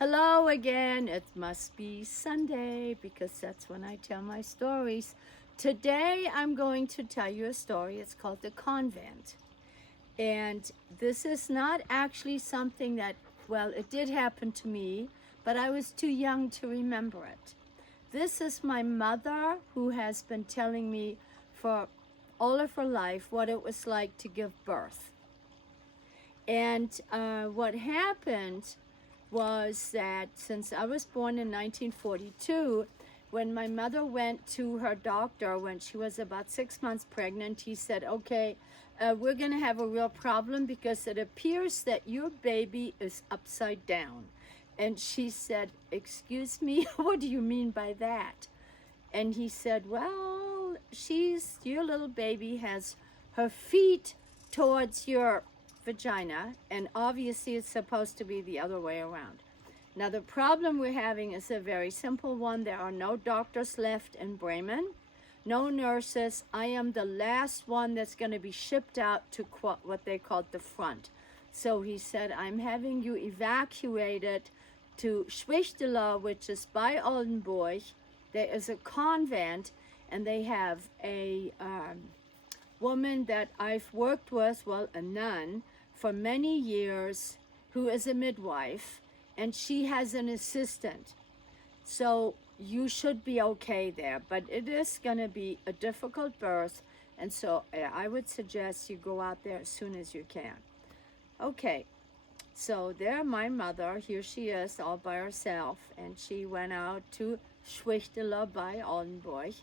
Hello again. It must be Sunday because that's when I tell my stories. Today I'm going to tell you a story. It's called The Convent. And this is not actually something that, well, it did happen to me, but I was too young to remember it. This is my mother who has been telling me for all of her life what it was like to give birth. And what happened was that since I was born in 1942, when my mother went to her doctor when she was about 6 months pregnant, he said, okay, we're going to have a real problem because it appears that your baby is upside down. And she said, excuse me, what do you mean by that? And he said, well, your little baby has her feet towards your vagina, and obviously it's supposed to be the other way around. Now, the problem we're having is a very simple one. There are no doctors left in Bremen, no nurses. I am the last one that's going to be shipped out to what they called the front. So he said, I'm having you evacuated to Schwichtela, which is by Oldenburg. There is a convent, and they have a woman that I've worked with, well, a nun, for many years, who is a midwife, and she has an assistant. So you should be okay there, but it is going to be a difficult birth, and so I would suggest you go out there as soon as you can. Okay, so there my mother, here she is all by herself, and she went out to Schwichtela by Oldenburg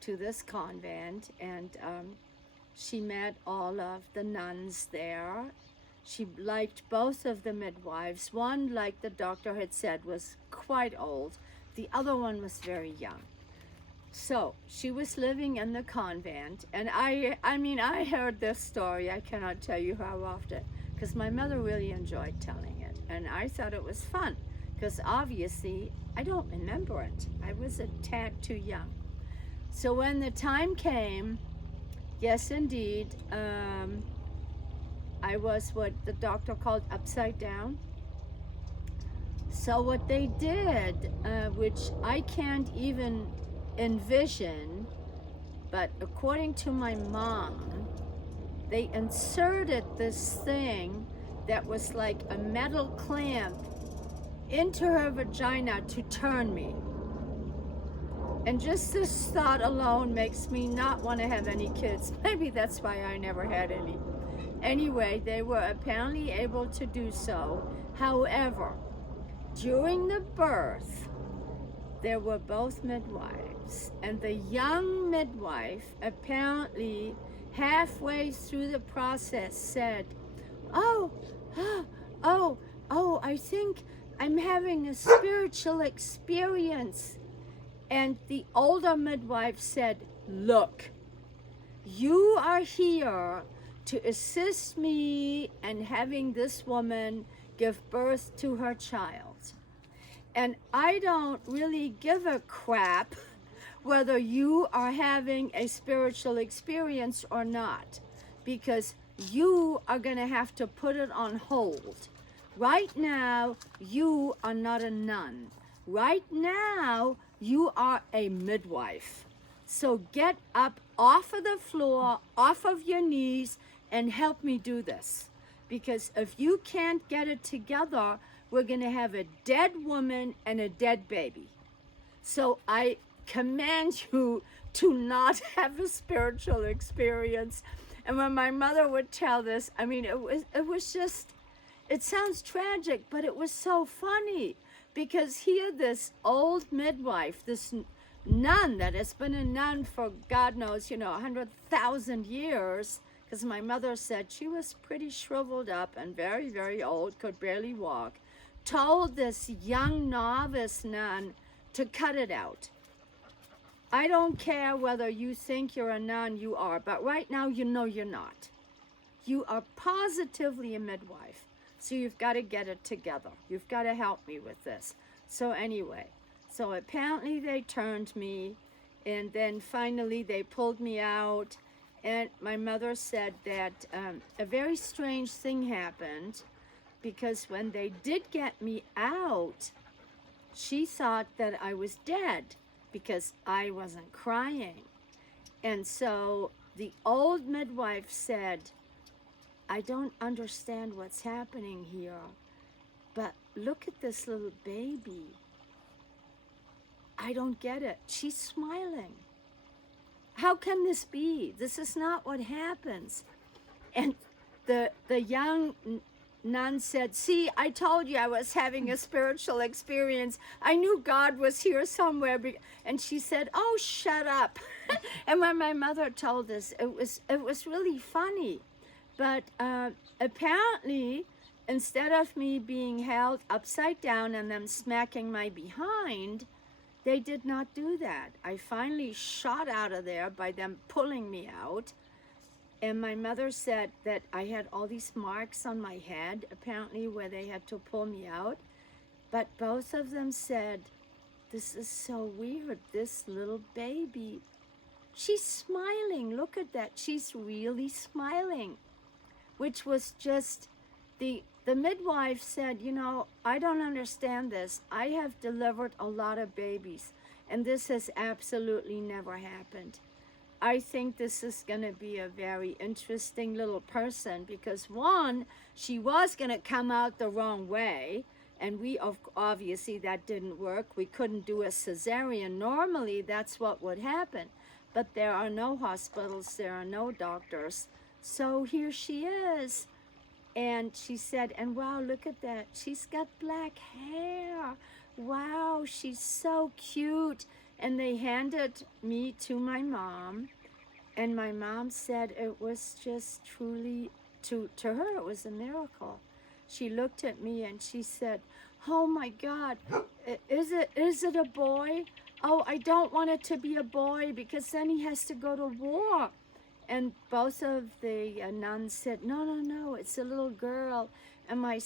to this convent, and she met all of the nuns there. She liked both of the midwives. One, like the doctor had said, was quite old. The other one was very young. So she was living in the convent, and I heard this story. I cannot tell you how often, because my mother really enjoyed telling it, and I thought it was fun, because obviously I don't remember it. I was a tad too young. So when the time came, yes, indeed, I was what the doctor called upside down. So what they did, which I can't even envision, but according to my mom, they inserted this thing that was like a metal clamp into her vagina to turn me. And just this thought alone makes me not want to have any kids. Maybe that's why I never had any. Anyway, they were apparently able to do so. However, during the birth, there were both midwives, and the young midwife apparently halfway through the process said, oh, I think I'm having a spiritual experience. And the older midwife said, look, you are here to assist me in having this woman give birth to her child. And I don't really give a crap whether you are having a spiritual experience or not, because you are going to have to put it on hold. Right now, you are not a nun. Right now, you are a midwife. So get up off of the floor, off of your knees, and help me do this. Because if you can't get it together, we're going to have a dead woman and a dead baby. So I command you to not have a spiritual experience. And when my mother would tell this, I mean, it was just, it sounds tragic, but it was so funny. Because here this old midwife, this nun that has been a nun for God knows, 100,000 years, because my mother said she was pretty shriveled up and very, very old, could barely walk, told this young novice nun to cut it out. I don't care whether you think you're a nun, you are, but right now you know you're not. You are positively a midwife. So you've got to get it together. You've got to help me with this. So anyway, so apparently they turned me, and then finally they pulled me out, and my mother said that a very strange thing happened, because when they did get me out, she thought that I was dead because I wasn't crying. And so the old midwife said, I don't understand what's happening here, but look at this little baby. I don't get it. She's smiling. How can this be? This is not what happens. And the young nun said, see, I told you I was having a spiritual experience. I knew God was here somewhere. And she said, oh, shut up. And when my mother told us, it was really funny. But apparently, instead of me being held upside down and them smacking my behind, they did not do that. I finally shot out of there by them pulling me out. And my mother said that I had all these marks on my head, apparently, where they had to pull me out. But both of them said, this is so weird, this little baby. She's smiling. Look at that. She's really smiling. Which was just, the midwife said, you know, I don't understand this. I have delivered a lot of babies, and this has absolutely never happened. I think this is going to be a very interesting little person because, one, she was going to come out the wrong way, and obviously that didn't work. We couldn't do a cesarean. Normally, that's what would happen, but there are no hospitals, there are no doctors. So here she is, and she said, and wow, look at that. She's got black hair. Wow, she's so cute. And they handed me to my mom, and my mom said it was just truly, to her, it was a miracle. She looked at me and she said, oh my God, is it a boy? Oh, I don't want it to be a boy because then he has to go to war. And both of the nuns said, no, it's a little girl. And my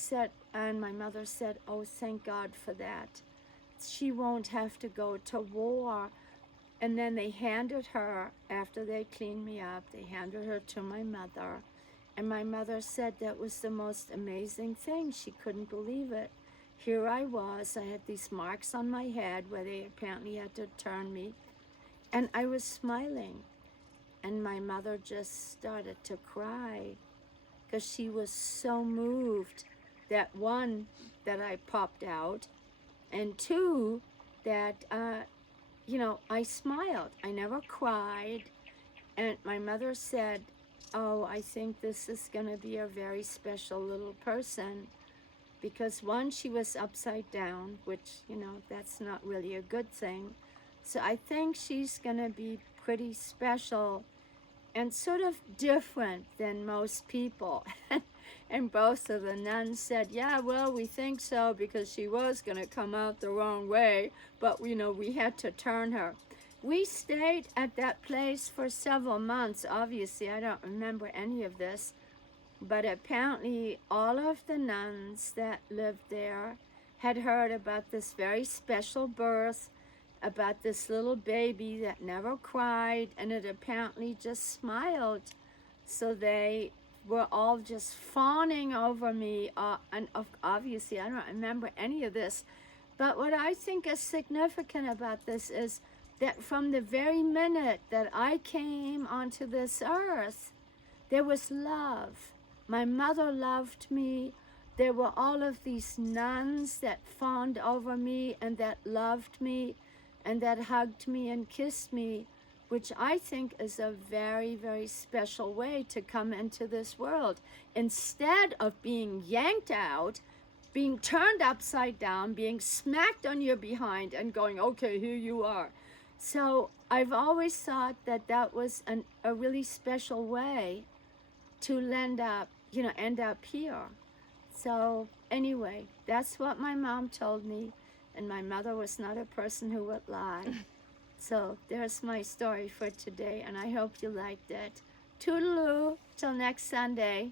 mother said, oh, thank God for that. She won't have to go to war. And then they handed her, after they cleaned me up, they handed her to my mother. And my mother said that was the most amazing thing. She couldn't believe it. Here I was. I had these marks on my head where they apparently had to turn me. And I was smiling. And my mother just started to cry because she was so moved that, one, that I popped out, and two, that, I smiled. I never cried. And my mother said, oh, I think this is going to be a very special little person because, one, she was upside down, which, that's not really a good thing. So I think she's going to be pretty special and sort of different than most people. And both of the nuns said, yeah, well, we think so because she was going to come out the wrong way, but, we had to turn her. We stayed at that place for several months. Obviously, I don't remember any of this, but apparently all of the nuns that lived there had heard about this very special birth, about this little baby that never cried, and it apparently just smiled. So they were all just fawning over me, and obviously I don't remember any of this. But what I think is significant about this is that from the very minute that I came onto this earth, there was love. My mother loved me. There were all of these nuns that fawned over me and that loved me and that hugged me and kissed me, which I think is a very, very special way to come into this world. Instead of being yanked out, being turned upside down, being smacked on your behind and going, okay, here you are. So I've always thought that that was a really special way to end up here. So anyway, that's what my mom told me. And my mother was not a person who would lie. So there's my story for today, and I hope you liked it. Toodaloo, till next Sunday.